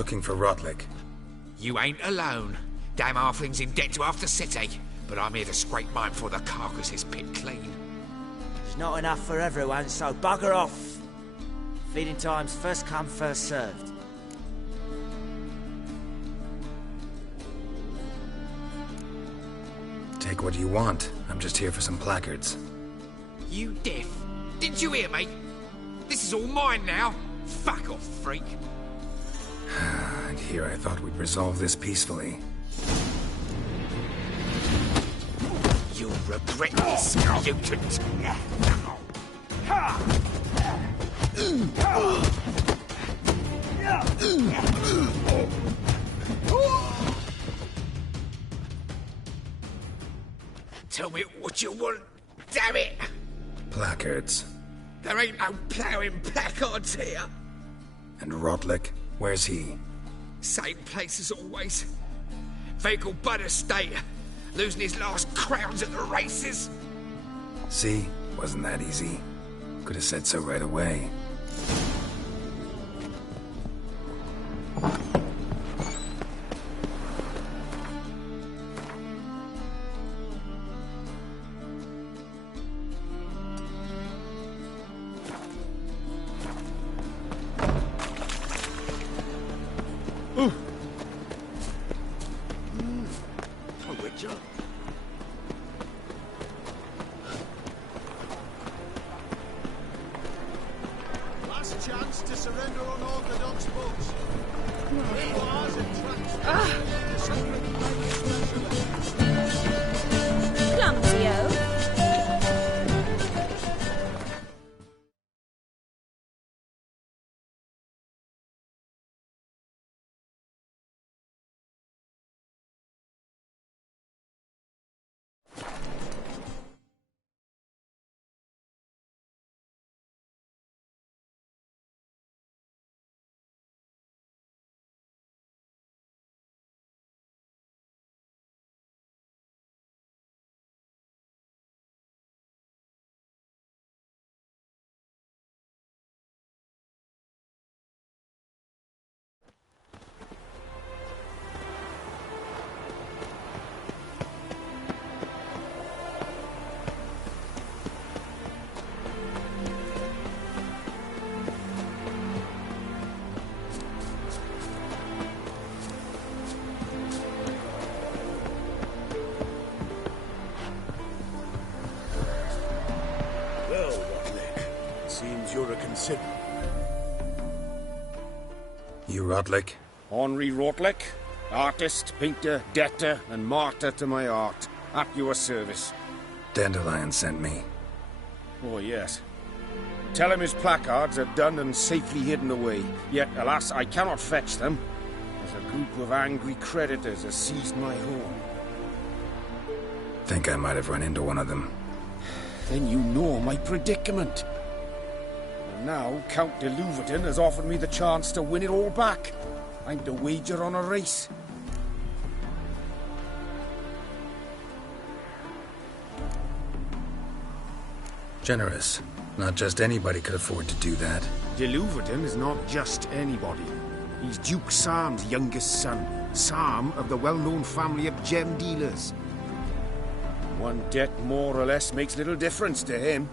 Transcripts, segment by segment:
Looking for Rotlick. You ain't alone. Damn halfling's in debt to half the city, but I'm here to scrape mine before the carcass is picked clean. There's not enough for everyone, so bugger off. Feeding time's first come, first served. Take what you want. I'm just here for some placards. You deaf? Didn't you hear me? This is all mine now. Fuck off, freak. And here I thought we'd resolve this peacefully. You'll regret this, mutant. Tell me what you want, damn it! Placards. There ain't no ploughing placards here. And Rotlick? Where's he? Same place as always. Vehicle Bud Estate. Losing his last crowns at the races. See? Wasn't that easy. Could have said so right away. Last chance to surrender unorthodox books. Clumsy-o. Well, Rotlick, seems you're a considerate. You Rotlick? Henri Rotlick, artist, painter, debtor, and martyr to my art. At your service. Dandelion sent me. Oh, yes. Tell him his placards are done and safely hidden away. Yet, alas, I cannot fetch them, as a group of angry creditors has seized my home. Think I might have run into one of them. Then you know my predicament. And now, Count de Louverton has offered me the chance to win it all back. I'm to wager on a race. Generous. Not just anybody could afford to do that. De Louverton is not just anybody. He's Duke Sam's youngest son. Sam of the well-known family of gem dealers. One debt more or less makes little difference to him.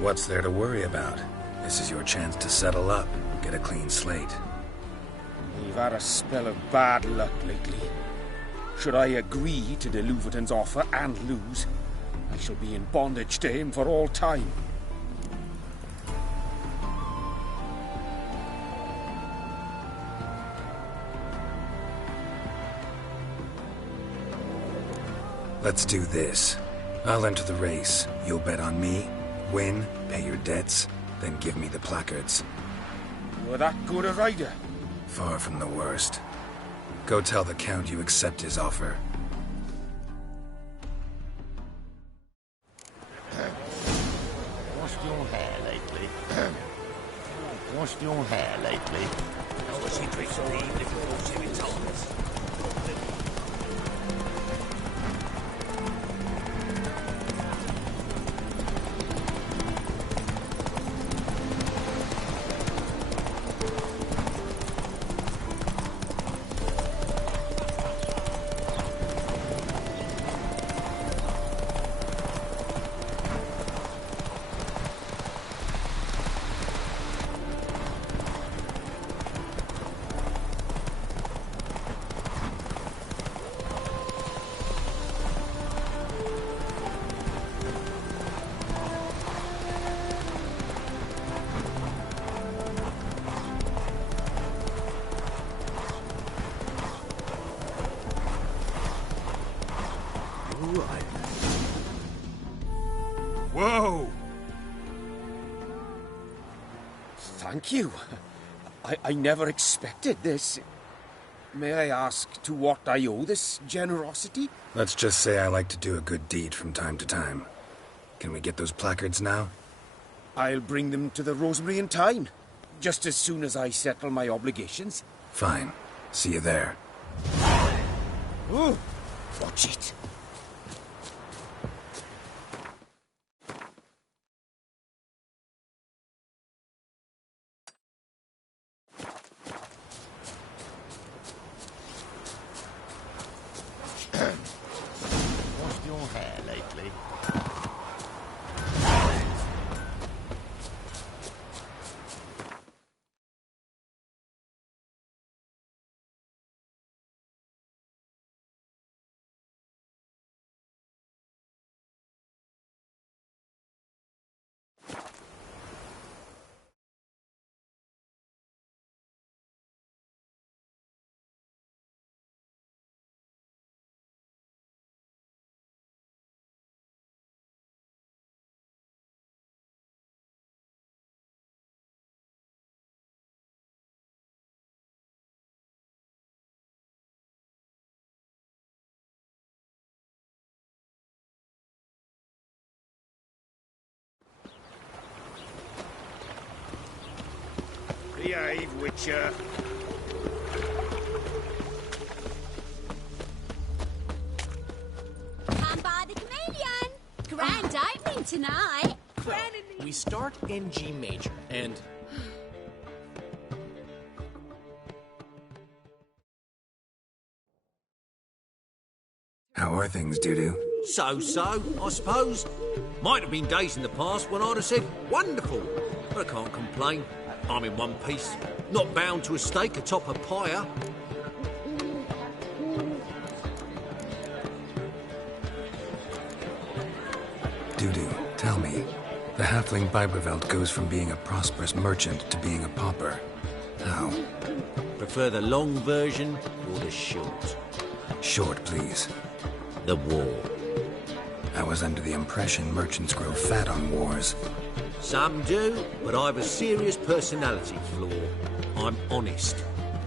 What's there to worry about? This is your chance to settle up, get a clean slate. We've had a spell of bad luck lately. Should I agree to de Louverton's offer and lose, I shall be in bondage to him for all time. Let's do this. I'll enter the race. You'll bet on me, win, pay your debts, then give me the placards. You're that good a rider? Far from the worst. Go tell the Count you accept his offer. Washed your hair lately? Washed your hair lately? I was interested in the evening before she retires. Whoa! Thank you. I never expected this. May I ask to what I owe this generosity? Let's just say I like to do a good deed from time to time. Can we get those placards now? I'll bring them to the Rosemary in time, just as soon as I settle my obligations. Fine. See you there. Oh, watch it. Washed your hair lately? Behave, Witcher. Come by the chameleon! Grand opening tonight! We start in G major, and How are things, Dudu? So, I suppose. Might have been days in the past when I'd have said, wonderful. But I can't complain. I'm in one piece. Not bound to a stake atop a pyre. Dudu, tell me. The halfling Biberveld goes from being a prosperous merchant to being a pauper. How? Prefer the long version or the short? Short, please. The war. I was under the impression merchants grow fat on wars. Some do, but I have a serious personality flaw. I'm honest.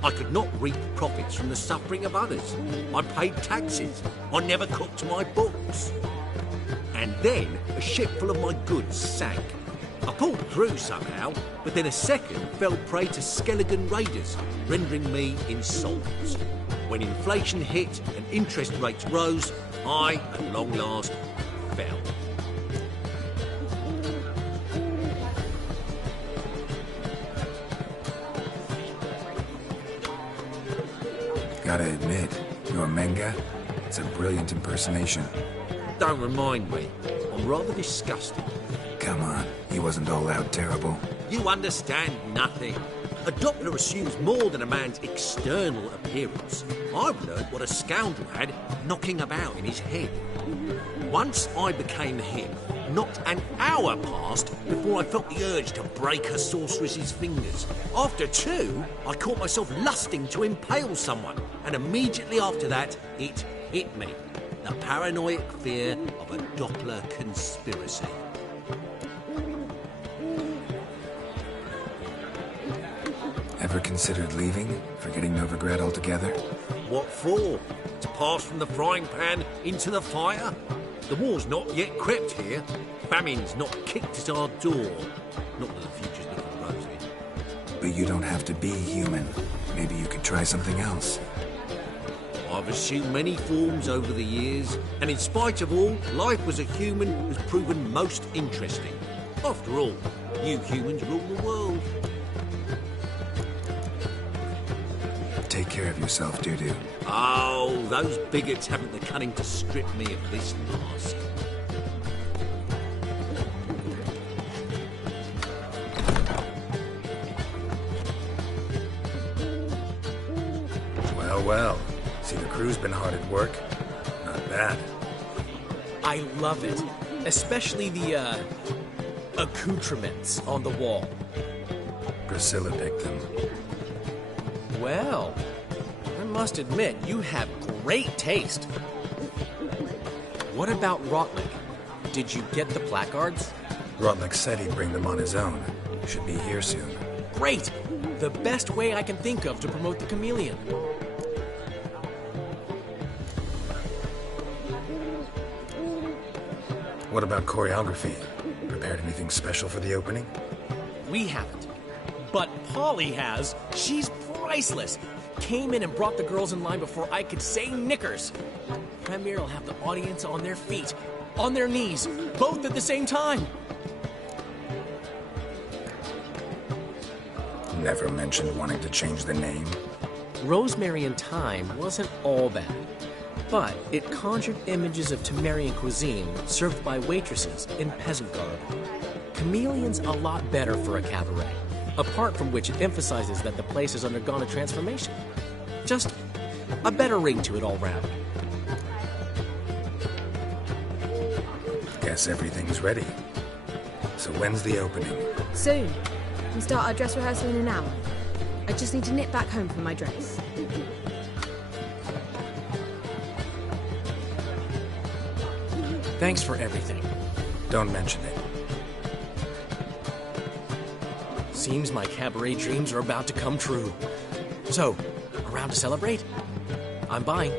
I could not reap profits from the suffering of others. I paid taxes. I never cooked my books. And then a ship full of my goods sank. I pulled through somehow, but then a second fell prey to Skelligan raiders, rendering me insolvent. When inflation hit and interest rates rose, I, at long last, fell. Gotta admit, your Menga, it's a brilliant impersonation. Don't remind me. I'm rather disgusted. Come on, he wasn't all out terrible. You understand nothing. A Doppler assumes more than a man's external appearance. I've learned what a scoundrel had knocking about in his head. Once I became him, not an hour passed before I felt the urge to break a sorceress's fingers. After two, I caught myself lusting to impale someone, and immediately after that, it hit me. The paranoid fear of a Doppler conspiracy. Ever considered leaving? Forgetting Novigrad altogether? What for? To pass from the frying pan into the fire? The war's not yet crept here. Famine's not kicked at our door. Not that the future's looking rosy. But you don't have to be human. Maybe you could try something else. I've assumed many forms over the years, and in spite of all, life as a human has proven most interesting. After all, you humans rule the world. Take care of yourself, Dudu. Oh, those bigots haven't the cunning to strip me of this mask. Well. See, the crew's been hard at work. Not bad. I love it. Especially the, accoutrements on the wall. Priscilla picked them. Well, I must admit, you have great taste. What about Rotlick? Did you get the placards? Rotlick said he'd bring them on his own. Should be here soon. Great! The best way I can think of to promote the Chameleon. What about choreography? Prepared anything special for the opening? We haven't. But Polly has. She's priceless. Came in and brought the girls in line before I could say knickers. Premier will have the audience on their feet, on their knees, both at the same time. Never mentioned wanting to change the name. Rosemary and Thyme wasn't all bad, but it conjured images of Temerian cuisine served by waitresses in peasant garb. Chameleon's a lot better for a cabaret, apart from which it emphasizes that the place has undergone a transformation. Just a better ring to it all round. Guess everything's ready. So when's the opening? Soon. We start our dress rehearsal in an hour. I just need to nip back home for my dress. Thanks for everything. Don't mention it. Seems my cabaret dreams are about to come true. So, around to celebrate? I'm buying.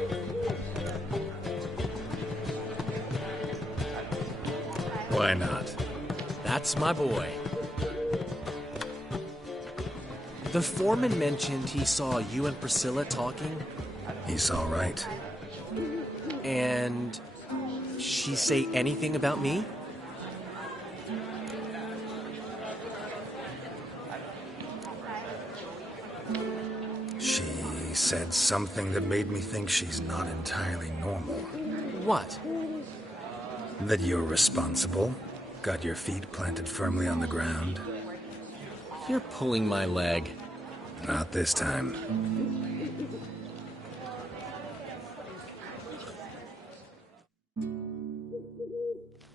Why not? That's my boy. The foreman mentioned he saw you and Priscilla talking. He's all right. And she say anything about me? She said something that made me think she's not entirely normal. What? That you're responsible, got your feet planted firmly on the ground. You're pulling my leg. Not this time.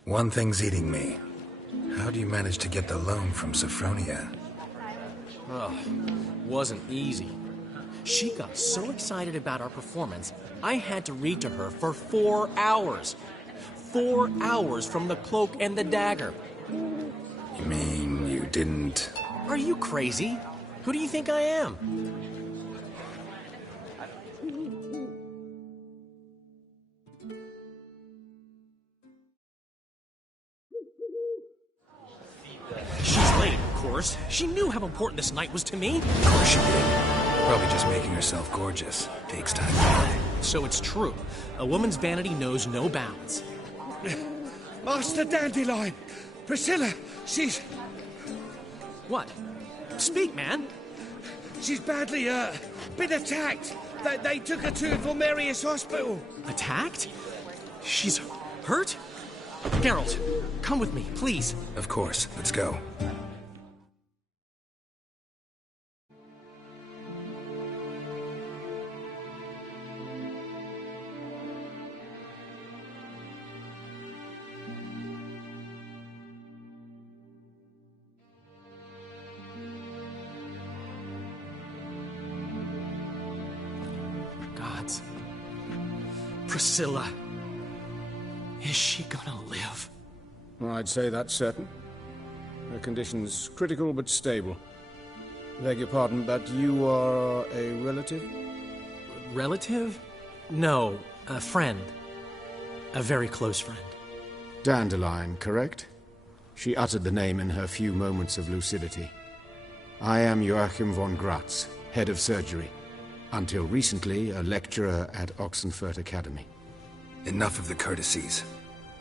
One thing's eating me. How do you manage to get the loan from Sophronia? Oh, wasn't easy. She got so excited about our performance, I had to read to her for 4 hours. 4 hours from the Cloak and the Dagger. You mean you didn't... Are you crazy? Who do you think I am? She's late, of course. She knew how important this night was to me. Of course she did. Probably just making herself gorgeous. Takes time. So it's true. A woman's vanity knows no bounds. Master Dandelion! Priscilla, she's... What? Speak, man. She's badly, been attacked. They took her to Vulmerius Hospital. Attacked? She's hurt? Geralt, come with me, please. Of course. Let's go. Gods. Priscilla. Is she gonna live? I'd say that's certain. Her condition's critical but stable. Beg your pardon, but you are a relative? Relative? No, a friend. A very close friend. Dandelion, correct? She uttered the name in her few moments of lucidity. I am Joachim von Gratz, head of surgery. Until recently, a lecturer at Oxenfurt Academy. Enough of the courtesies.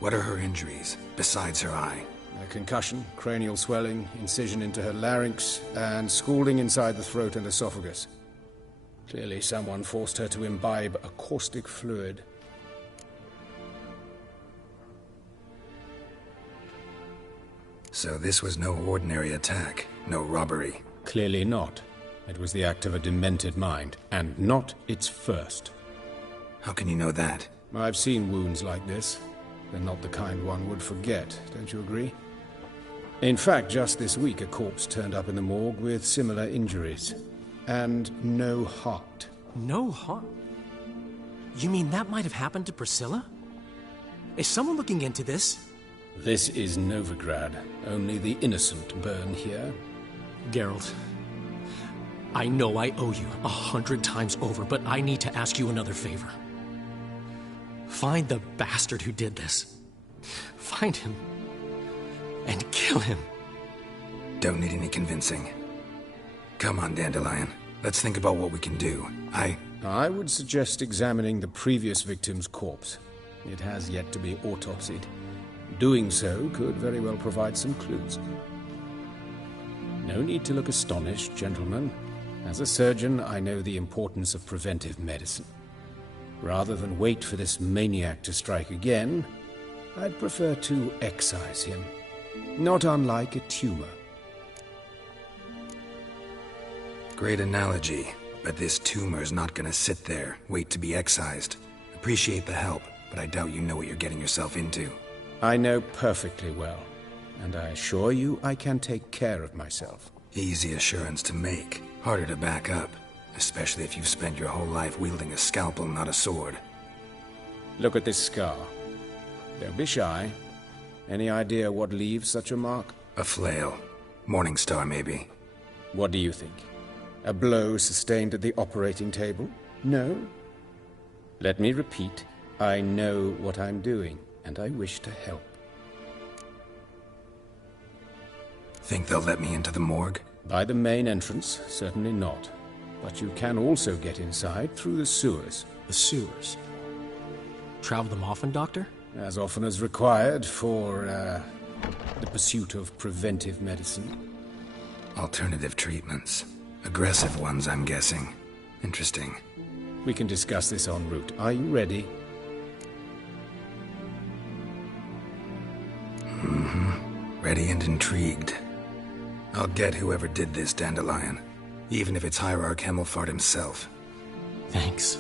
What are her injuries, besides her eye? A concussion, cranial swelling, incision into her larynx, and scalding inside the throat and esophagus. Clearly someone forced her to imbibe a caustic fluid. So this was no ordinary attack, no robbery. Clearly not. It was the act of a demented mind, and not its first. How can you know that? I've seen wounds like this. They're not the kind one would forget, don't you agree? In fact, just this week, a corpse turned up in the morgue with similar injuries. And no heart. No heart? You mean that might have happened to Priscilla? Is someone looking into this? This is Novigrad. Only the innocent burn here. Geralt, I know I owe you 100 times over, but I need to ask you another favor. Find the bastard who did this. Find him. And kill him. Don't need any convincing. Come on, Dandelion. Let's think about what we can do. I would suggest examining the previous victim's corpse. It has yet to be autopsied. Doing so could very well provide some clues. No need to look astonished, gentlemen. As a surgeon, I know the importance of preventive medicine. Rather than wait for this maniac to strike again, I'd prefer to excise him. Not unlike a tumor. Great analogy, but this tumor's not gonna sit there, wait to be excised. Appreciate the help, but I doubt you know what you're getting yourself into. I know perfectly well, and I assure you I can take care of myself. Easy assurance to make, harder to back up, especially if you've spent your whole life wielding a scalpel, not a sword. Look at this scar. Don't be shy. Any idea what leaves such a mark? A flail. Morningstar, maybe. What do you think? A blow sustained at the operating table? No? Let me repeat. I know what I'm doing, and I wish to help. Think they'll let me into the morgue? By the main entrance, certainly not. But you can also get inside through the sewers. The sewers? Travel them often, Doctor? As often as required for, the pursuit of preventive medicine. Alternative treatments. Aggressive ones, I'm guessing. Interesting. We can discuss this en route. Are you ready? Mm-hmm. Ready and intrigued. I'll get whoever did this, Dandelion. Even if it's Hierarch Hemmelfart himself. Thanks.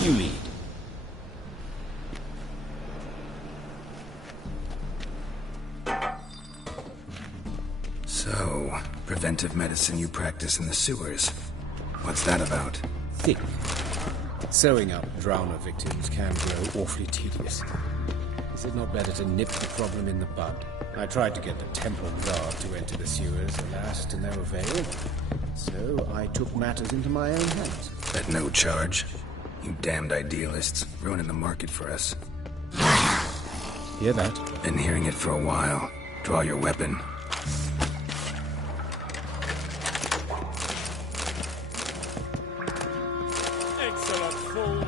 You lead. So, preventive medicine you practice in the sewers. What's that about? Think. Sewing up drowner victims can grow awfully tedious. Is it not better to nip the problem in the bud? I tried to get the Temple Guard to enter the sewers, alas, to no avail. So I took matters into my own hands. At no charge. You damned idealists, ruining the market for us. Hear that? Been hearing it for a while. Draw your weapon. Excellent fool.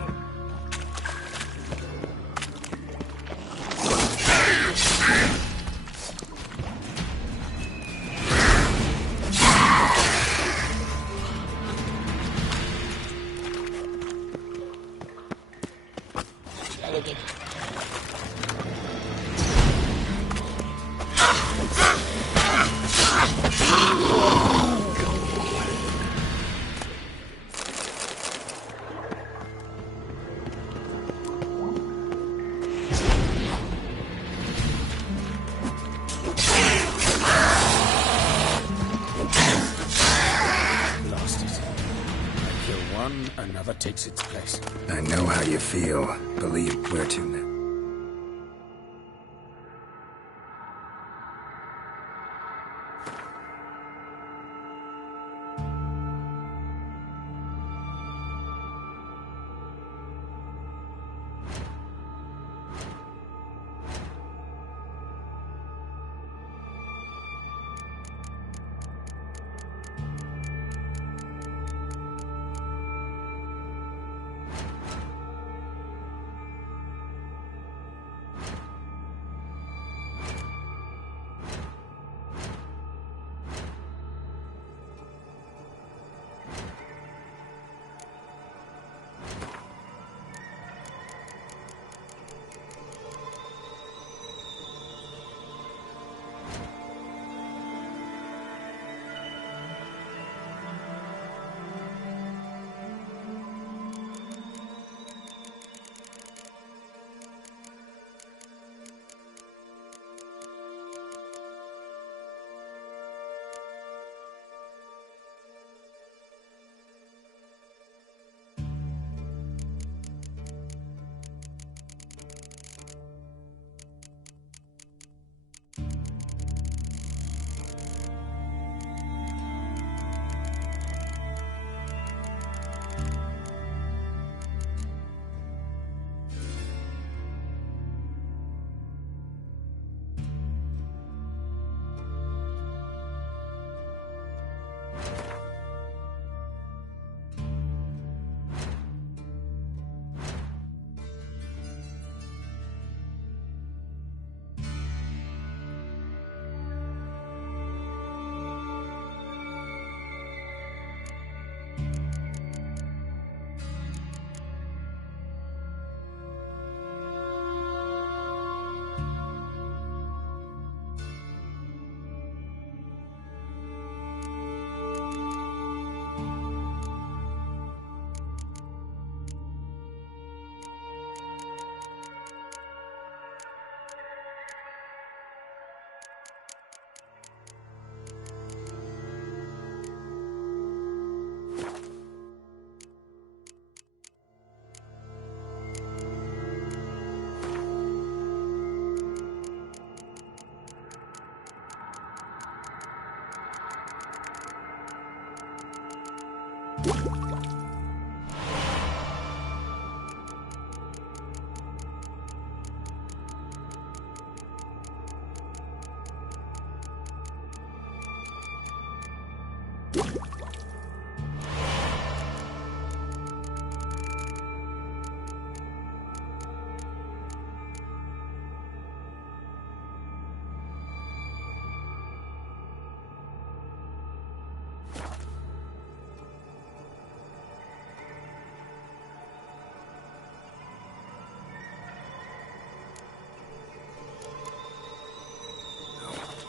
one, another takes its place. I know how you feel. Believe where to now.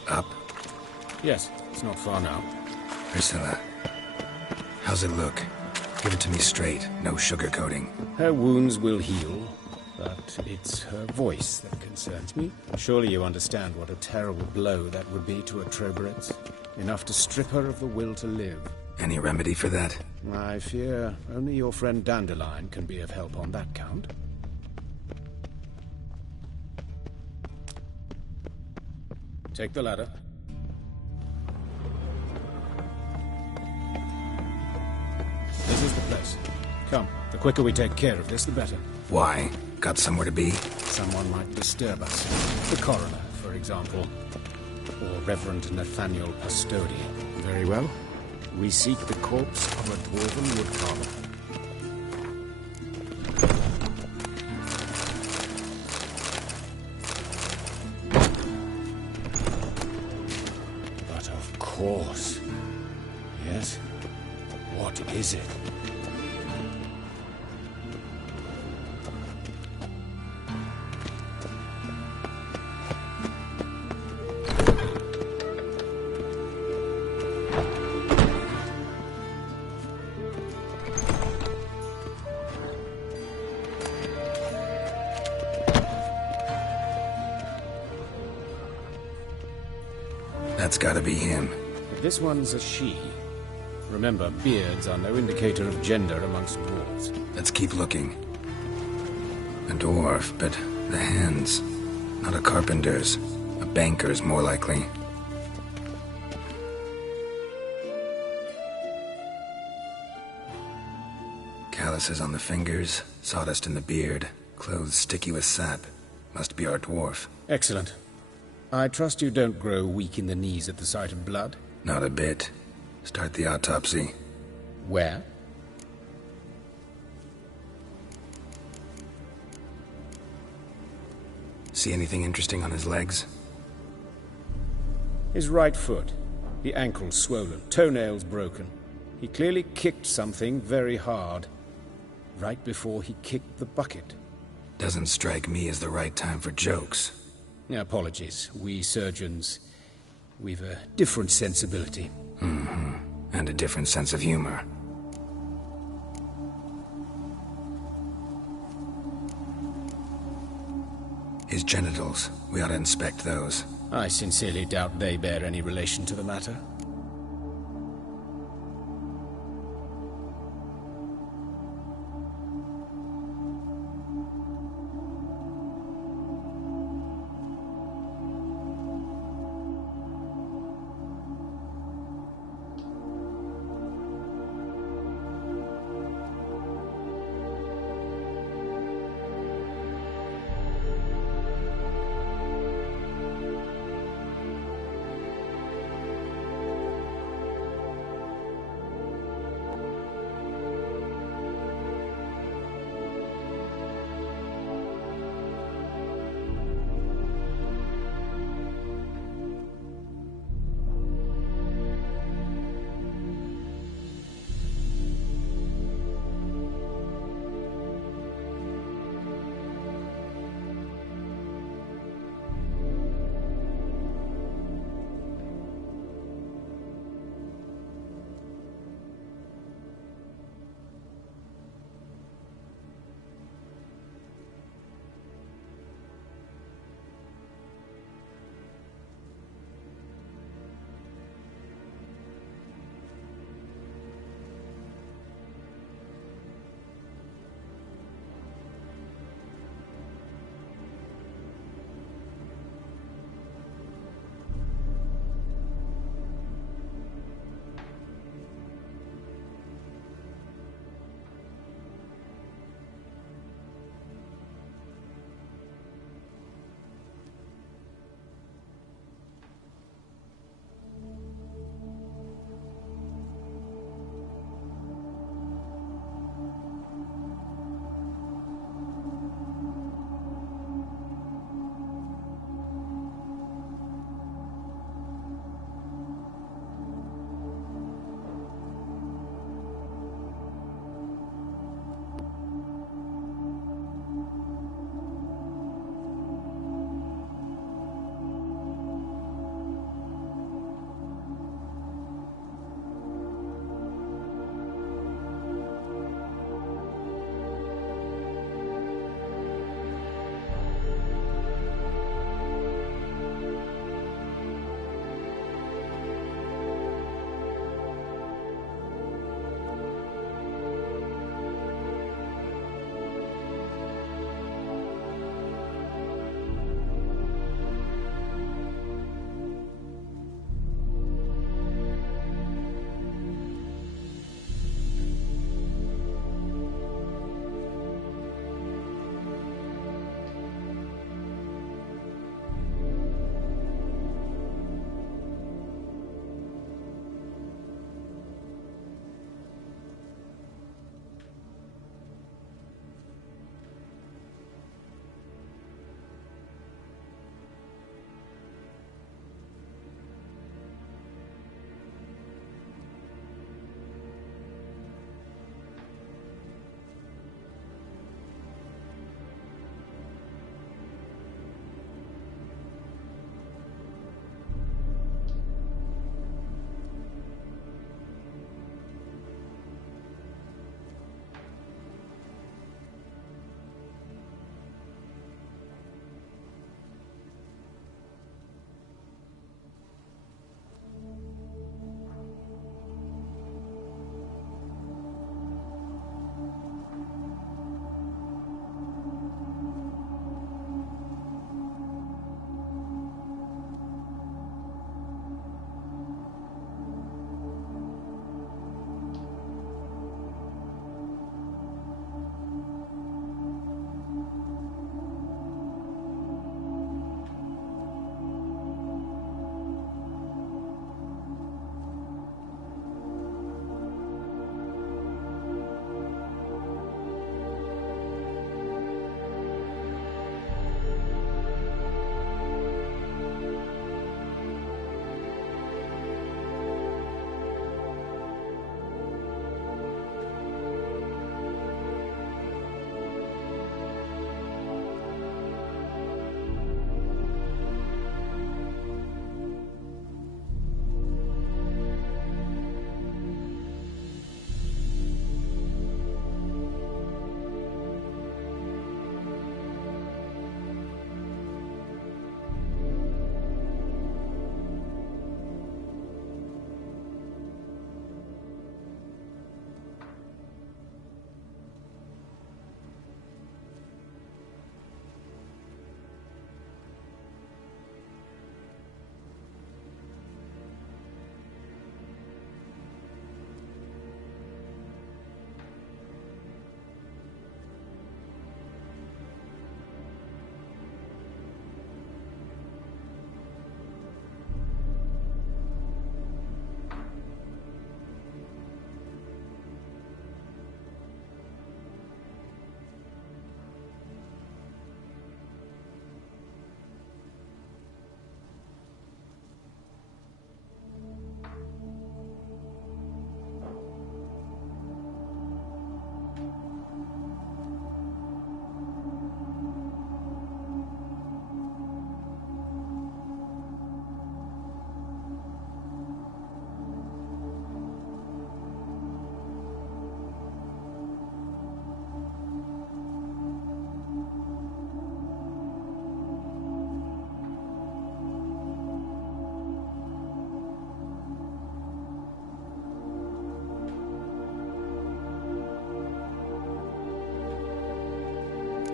Up? Yes, it's not far now. Priscilla, how's it look? Give it to me straight, no sugarcoating. Her wounds will heal, but it's her voice that concerns me. Surely you understand what a terrible blow that would be to a Troberet. Enough to strip her of the will to live. Any remedy for that? I fear only your friend Dandelion can be of help on that count. Take the ladder. This is the place. Come, the quicker we take care of this, the better. Why? Got somewhere to be? Someone might disturb us. The coroner, for example. Or Reverend Nathaniel Pastodi. Very well. We seek the corpse of a dwarven woodcarver. But of course. Yes? What is it? That's gotta be him. But this one's a she. Remember, beards are no indicator of gender amongst dwarves. Let's keep looking. A dwarf, but the hands. Not a carpenter's. A banker's, more likely. Calluses on the fingers, sawdust in the beard, clothes sticky with sap. Must be our dwarf. Excellent. I trust you don't grow weak in the knees at the sight of blood? Not a bit. Start the autopsy. Where? See anything interesting on his legs? His right foot. The ankle swollen, toenails broken. He clearly kicked something very hard. Right before he kicked the bucket. Doesn't strike me as the right time for jokes. Apologies. We surgeons, we've a different sensibility. Mm-hmm. And a different sense of humor. His genitals. We ought to inspect those. I sincerely doubt they bear any relation to the matter.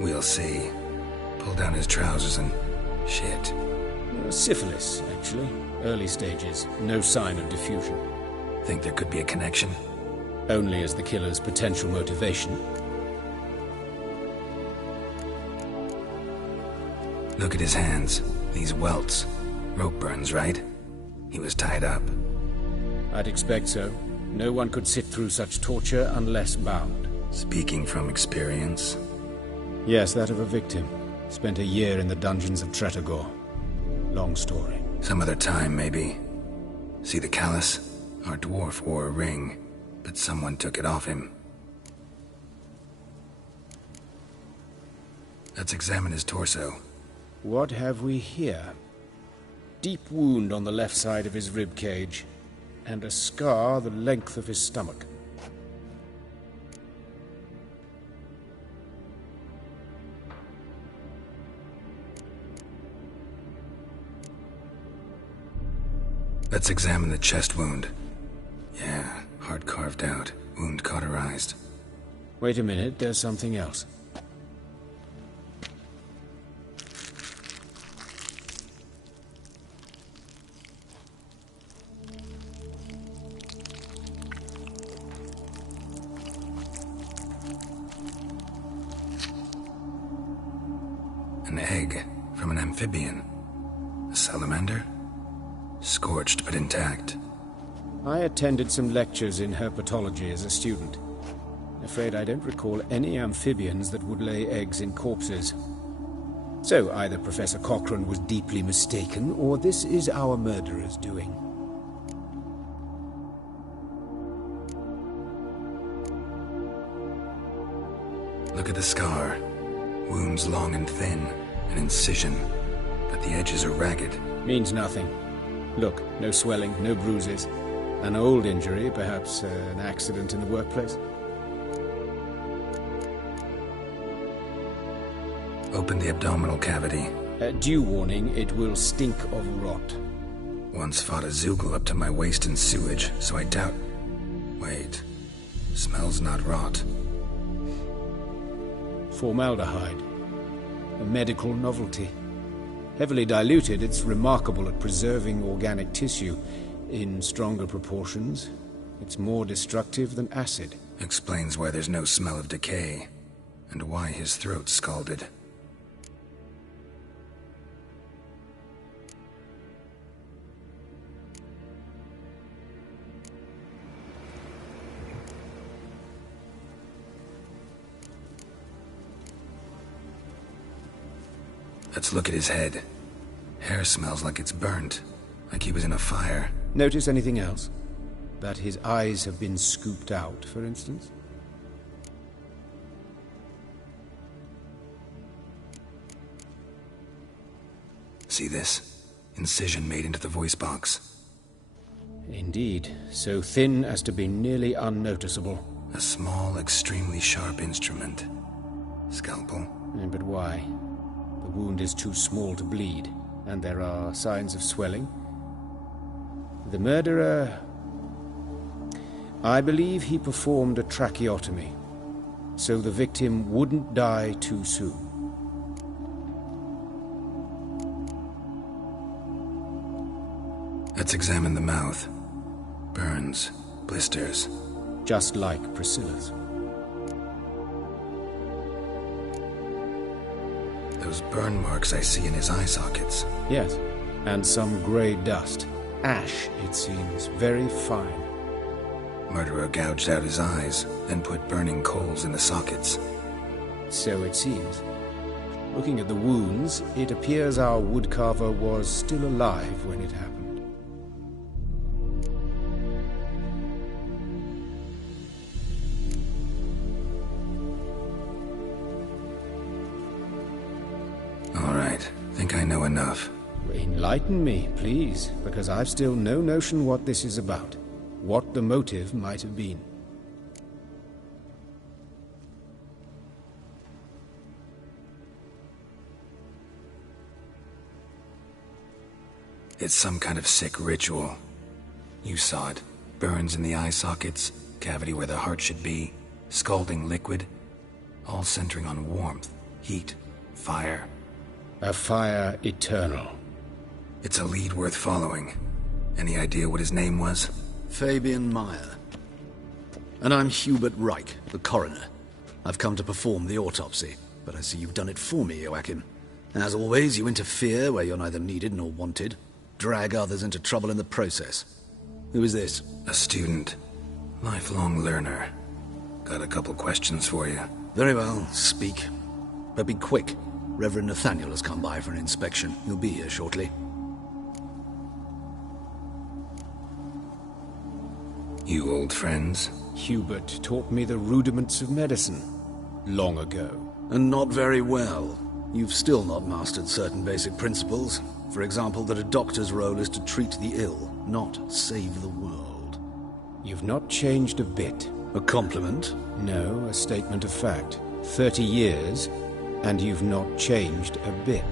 We'll see. Pull down his trousers and... shit. Syphilis, actually. Early stages. No sign of diffusion. Think there could be a connection? Only as the killer's potential motivation. Look at his hands. These welts. Rope burns, right? He was tied up. I'd expect so. No one could sit through such torture unless bound. Speaking from experience? Yes, that of a victim. Spent a year in the dungeons of Tretogor. Long story. Some other time, maybe. See the callus? Our dwarf wore a ring, but someone took it off him. Let's examine his torso. What have we here? Deep wound on the left side of his rib cage, and a scar the length of his stomach. Let's examine the chest wound. Yeah, heart carved out, wound cauterized. Wait a minute, there's something else. An egg from an amphibian. A salamander? Scorched but intact. I attended some lectures in herpetology as a student. Afraid I don't recall any amphibians that would lay eggs in corpses. So either Professor Cochrane was deeply mistaken, or this is our murderer's doing. Look at the scar. Wounds long and thin, an incision, but the edges are ragged. Means nothing. Look, no swelling, no bruises. An old injury, perhaps an accident in the workplace. Open the abdominal cavity. Due warning, it will stink of rot. Once fought a Zoogle up to my waist in sewage, so I doubt... Wait. Smells not rot. Formaldehyde. A medical novelty. Heavily diluted, it's remarkable at preserving organic tissue. In stronger proportions, it's more destructive than acid. Explains why there's no smell of decay, and why his throat's scalded. Let's look at his head. Hair smells like it's burnt, like he was in a fire. Notice anything else? That his eyes have been scooped out, for instance? See this? Incision made into the voice box. Indeed, so thin as to be nearly unnoticeable. A small, extremely sharp instrument. Scalpel? But why? The wound is too small to bleed, and there are signs of swelling. The murderer... I believe he performed a tracheotomy, so the victim wouldn't die too soon. Let's examine the mouth. Burns, blisters. Just like Priscilla's. Those burn marks I see in his eye sockets. Yes, and some grey dust. Ash, it seems, very fine. Murderer gouged out his eyes, then put burning coals in the sockets. So it seems. Looking at the wounds, it appears our woodcarver was still alive when it happened. All right, think I know enough. Enlighten me, please, because I've still no notion what this is about. What the motive might have been. It's some kind of sick ritual. You saw it. Burns in the eye sockets, cavity where the heart should be, scalding liquid, all centering on warmth. Heat. Fire. A fire eternal. It's a lead worth following. Any idea what his name was? Fabian Meyer. And I'm Hubert Reich, the coroner. I've come to perform the autopsy, but I see you've done it for me, Joachim. As always, you interfere where you're neither needed nor wanted. Drag others into trouble in the process. Who is this? A student. Lifelong learner. Got a couple questions for you. Very well, speak. But be quick. Reverend Nathaniel has come by for an inspection. He'll be here shortly. You old friends? Hubert taught me the rudiments of medicine. Long ago. And not very well. You've still not mastered certain basic principles. For example, that a doctor's role is to treat the ill, not save the world. You've not changed a bit. A compliment? No, a statement of fact. 30 years, and you've not changed a bit.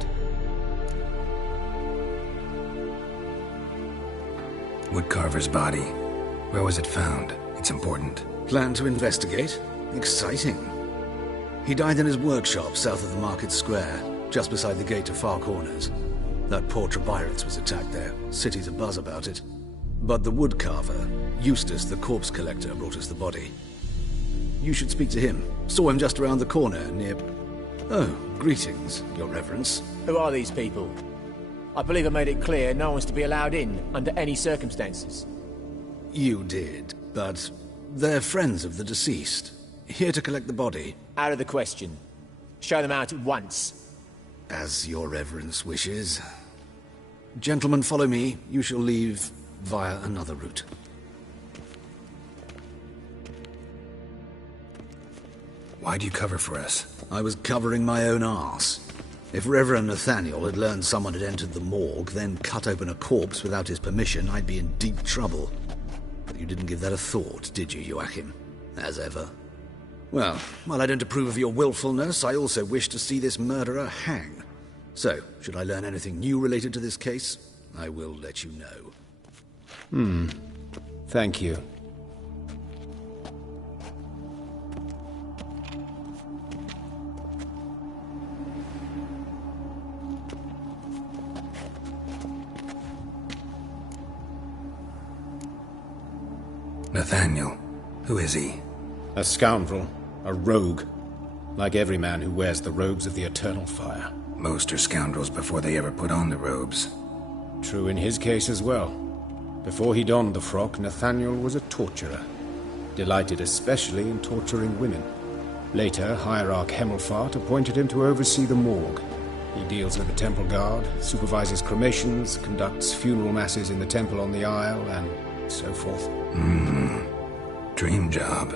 Woodcarver's body. Where was it found? It's important. Plan to investigate? Exciting. He died in his workshop south of the market square, just beside the gate to Far Corners. That poor Trebyranz was attacked there. City's abuzz about it. But the woodcarver, Eustace the corpse collector, brought us the body. You should speak to him. Saw him just around the corner near... Oh, greetings, Your Reverence. Who are these people? I believe I made it clear no one's to be allowed in under any circumstances. You did, but they're friends of the deceased. Here to collect the body. Out of the question. Show them out at once. As Your Reverence wishes. Gentlemen, follow me. You shall leave via another route. Why'd you cover for us? I was covering my own arse. If Reverend Nathaniel had learned someone had entered the morgue, then cut open a corpse without his permission, I'd be in deep trouble. But you didn't give that a thought, did you, Joachim? As ever. Well, while I don't approve of your willfulness, I also wish to see this murderer hang. So, should I learn anything new related to this case, I will let you know. Thank you. Nathaniel. Who is he? A scoundrel. A rogue. Like every man who wears the robes of the Eternal Fire. Most are scoundrels before they ever put on the robes. True in his case as well. Before he donned the frock, Nathaniel was a torturer. Delighted especially in torturing women. Later, Hierarch Hemmelfart appointed him to oversee the morgue. He deals with the temple guard, supervises cremations, conducts funeral masses in the temple on the Isle, and so forth. Dream job.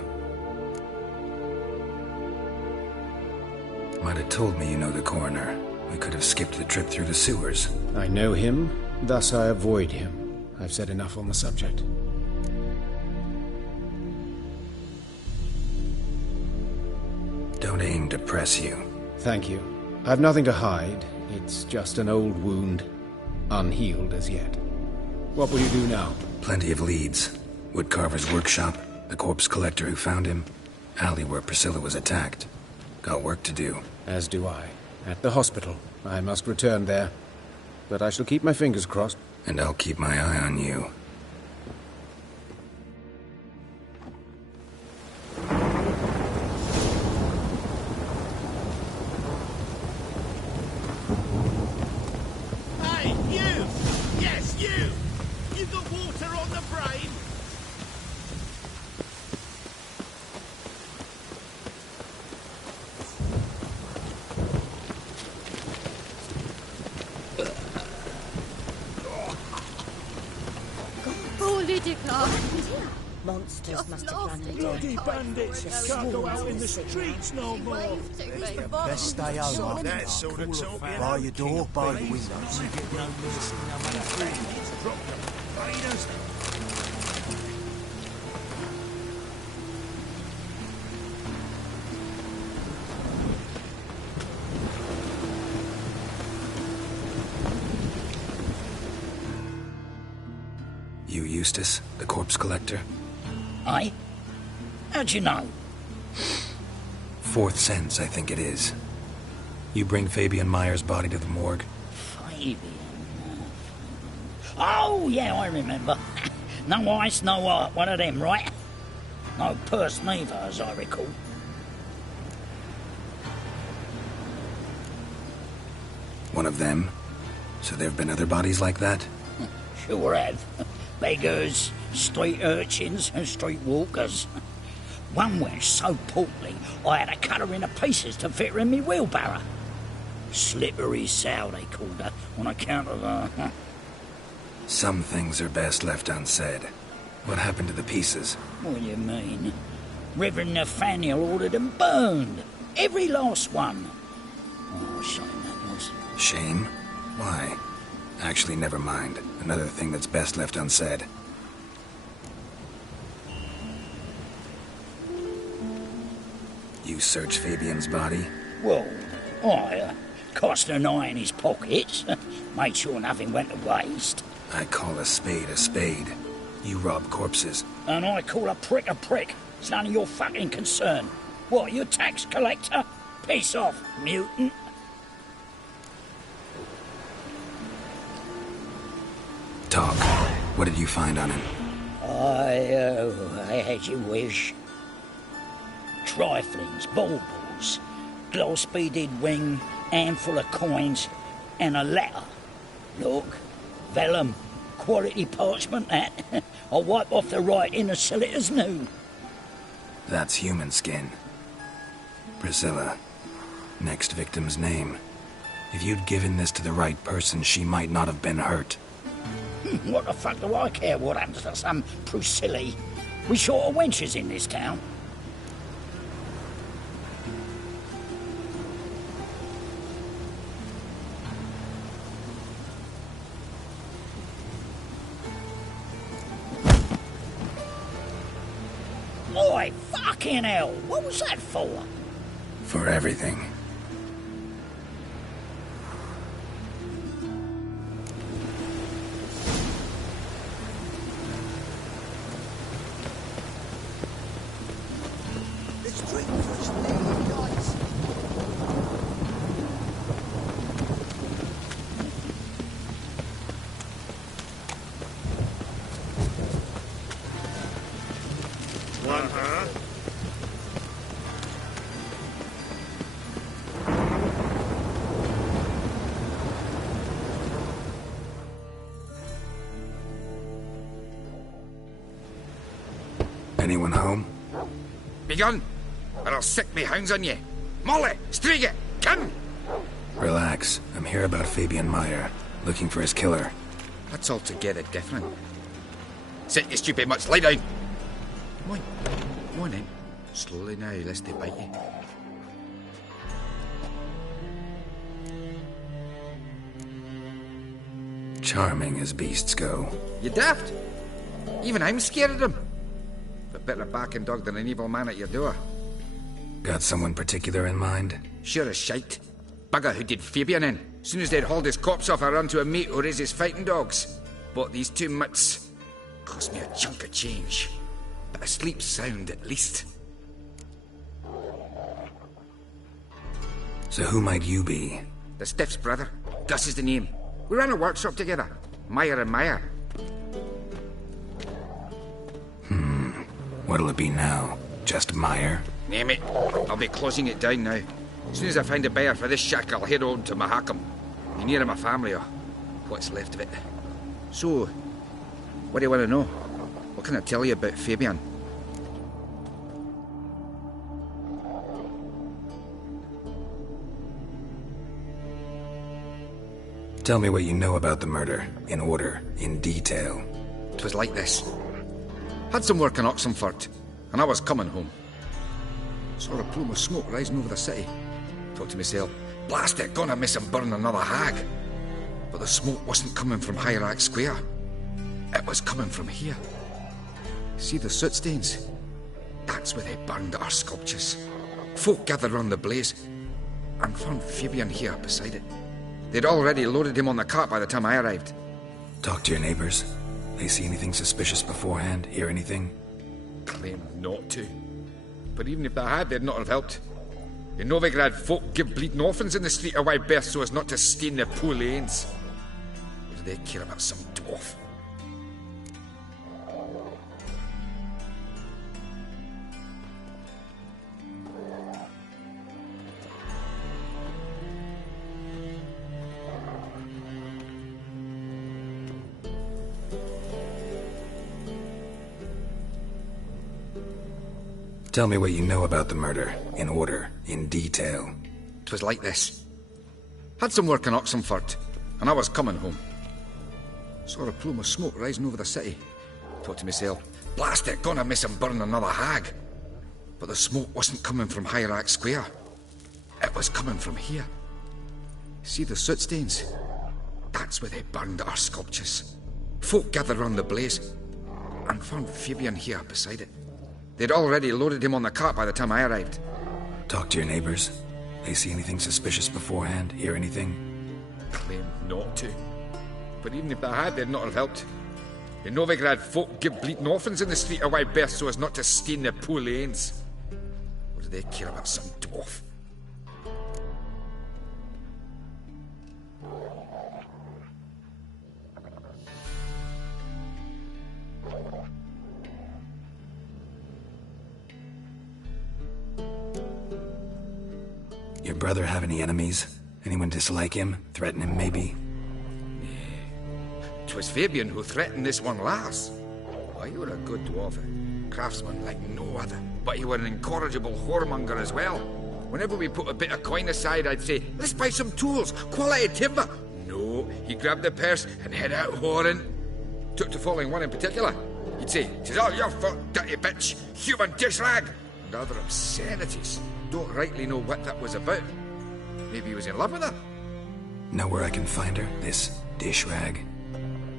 Might have told me you know the coroner. We could have skipped the trip through the sewers. I know him, thus I avoid him. I've said enough on the subject. Don't aim to press you. Thank you. I've nothing to hide. It's just an old wound, unhealed as yet. What will you do now? Plenty of leads. Woodcarver's workshop, the corpse collector who found him, alley where Priscilla was attacked. Got work to do. As do I. At the hospital. I must return there. But I shall keep my fingers crossed. And I'll keep my eye on you. Hey, you! Yes, you! You got water on the brain? Oh, Lydica! Monsters must have run her Bloody bandits can't go out in the streets no more. Best stay home. That sort of talk. By your door, by the windows. You Eustace, the corpse collector? Aye? How'd you know? Fourth sense, I think it is. You bring Fabian Meyer's body to the morgue? Fabian. Oh, yeah, I remember. No ice, no art, one of them, right? No purse neither, as I recall. One of them? So there have been other bodies like that? Sure have. Beggars, street urchins, and street walkers. One went so portly, I had to cut her into pieces to fit her in me wheelbarrow. Slippery sow, they called her, on account of her. Some things are best left unsaid. What happened to the pieces? What do you mean? Reverend Nathaniel ordered them burned. Every last one. Oh, shame that was. Shame? Why? Actually, never mind. Another thing that's best left unsaid. You searched Fabian's body? Well, I cast an eye in his pockets. Made sure nothing went to waste. I call a spade a spade. You rob corpses. And I call a prick a prick. It's none of your fucking concern. What, you a tax collector? Piss off, mutant. Talk. What did you find on him? As you wish. Triflings, baubles, gloss-beaded ring, handful of coins, and a letter. Look, vellum, quality parchment that. I'll wipe off the writing as solitors new. That's human skin. Priscilla. Next victim's name. If you'd given this to the right person, she might not have been hurt. What the fuck do I care what happens to some Priscilla? We short of wenches in this town. Oi, fucking hell! What was that for? For everything. Anyone home? Begun, or I'll sick me hounds on you. Molly, Striga, come! Relax. I'm here about Fabian Meyer, looking for his killer. That's altogether different. Sit, you stupid mutts, lie down. Come on then. Slowly now, lest they bite you. Charming as beasts go. You daft? Even I'm scared of them. But better a barking dog than an evil man at your door. Got someone particular in mind? Sure as shite. Bugger who did Fabian in. Soon as they'd hauled his corpse off, I run to a mate who raises fighting dogs. Bought these two mutts. Cost me a chunk of change. But I sleep sound at least. So who might you be? The Stiff's brother. Gus is the name. We ran a workshop together. Meyer and Meyer. What'll it be now? Just Meyer? Name it. I'll be closing it down now. As soon as I find a buyer for this shack, I'll head on to Mahakam. Be near my family, or what's left of it. So, what do you want to know? What can I tell you about Fabian? Tell me what you know about the murder, in order, in detail. It was like this. Had some work in Oxenfurt, and I was coming home. Saw a plume of smoke rising over the city. Thought to myself, blast it, gonna miss and burn another hag. But the smoke wasn't coming from Hierarch Square. It was coming from here. See the soot stains? That's where they burned our sculptures. Folk gathered round the blaze, and found Fabian here beside it. They'd already loaded him on the cart by the time I arrived. Talk to your neighbors. They see anything suspicious beforehand? Hear anything? Claimed not to. But even if they had, they'd not have helped. In Novigrad, folk give bleeding orphans in the street a wide berth so as not to stain their poor lanes. What do they care about some dwarf? Tell me what you know about the murder, in order, in detail. 'Twas like this. Had some work in Oxenford, and I was coming home. Saw a plume of smoke rising over the city. Thought to myself, blast it, gonna miss him burn another hag. But the smoke wasn't coming from Hierarch Square. It was coming from here. See the soot stains? That's where they burned our sculptures. Folk gathered round the blaze, and found Fabian here beside it. They'd already loaded him on the cart by the time I arrived. Talk to your neighbors. They see anything suspicious beforehand? Hear anything? Claimed not to. But even if they had, they'd not have helped. In Novigrad, folk give bleeding orphans in the street a wide berth so as not to stain their poor lanes. What do they care about some dwarf? Your brother have any enemies? Anyone dislike him? Threaten him, maybe? 'Twas Fabian who threatened this one last. Why, you were a good dwarf, craftsman like no other. But you were an incorrigible whoremonger as well. Whenever we put a bit of coin aside, I'd say, let's buy some tools, quality timber. No, he grabbed the purse and head out whoring. Took to following one in particular. He'd say, 'tis all your fault, dirty bitch, human dish rag, and other obscenities. Don't rightly know what that was about. Maybe he was in love with her. Know where I can find her, this dish rag?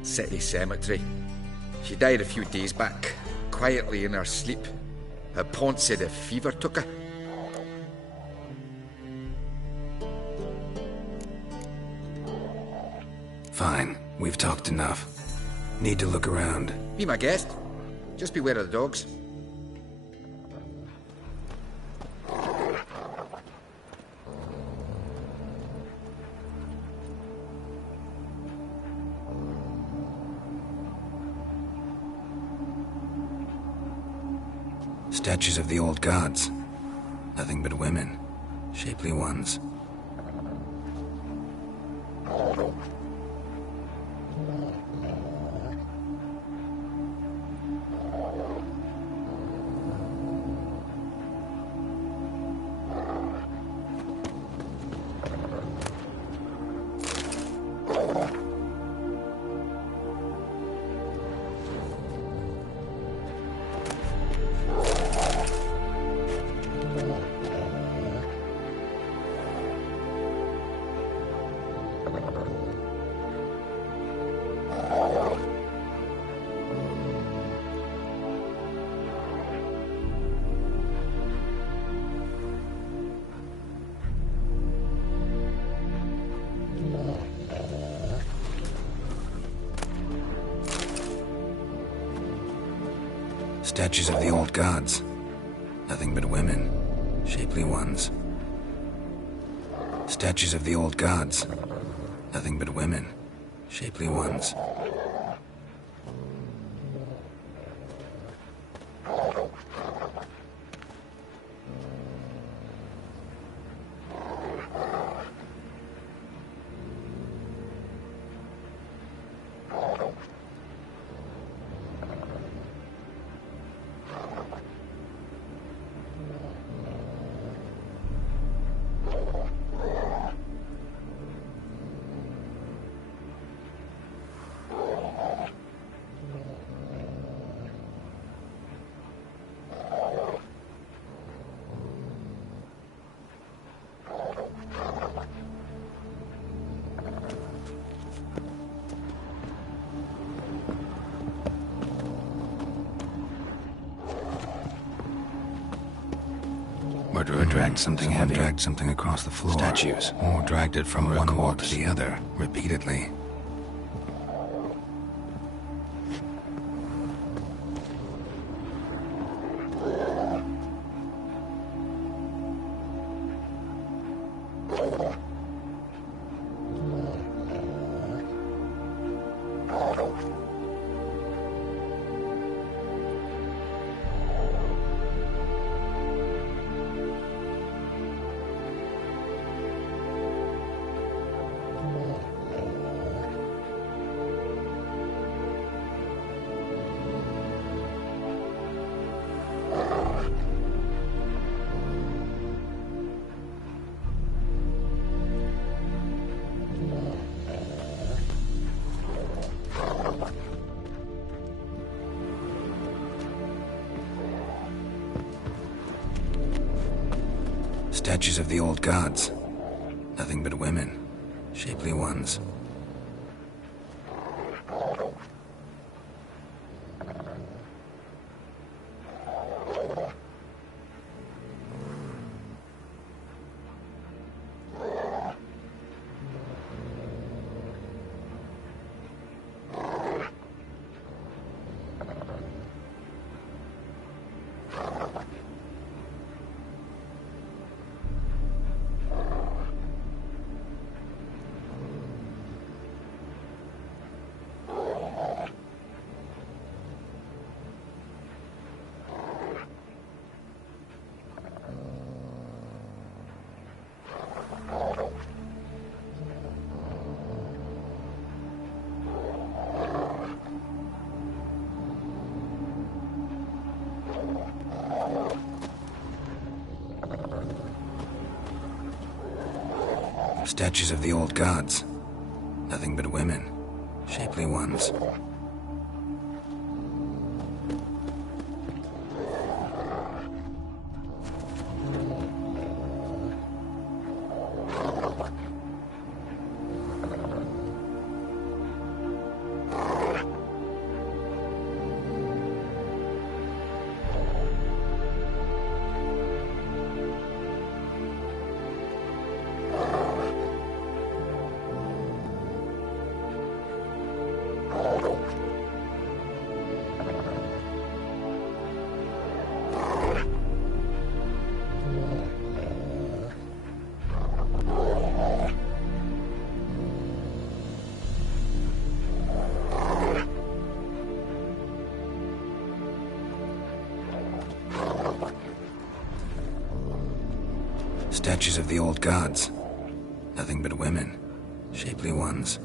City cemetery. She died a few days back, quietly in her sleep. Her pont said a fever took her. Fine, we've talked enough. Need to look around. Be my guest. Just beware of the dogs. Statues of the old gods. Nothing but women. Shapely ones. Statues of the old gods. Nothing but women. Shapely ones. Statues of the old gods. Nothing but women. Shapely ones. Murderer dragged something heavy. Dragged something across the floor. Statues. Or dragged it from one wall to the other, repeatedly. Statues of the old gods. Nothing but women. Shapely ones. Statues of the old gods. Nothing but women. Shapely ones. Statues of the old gods. Nothing but women. Shapely ones.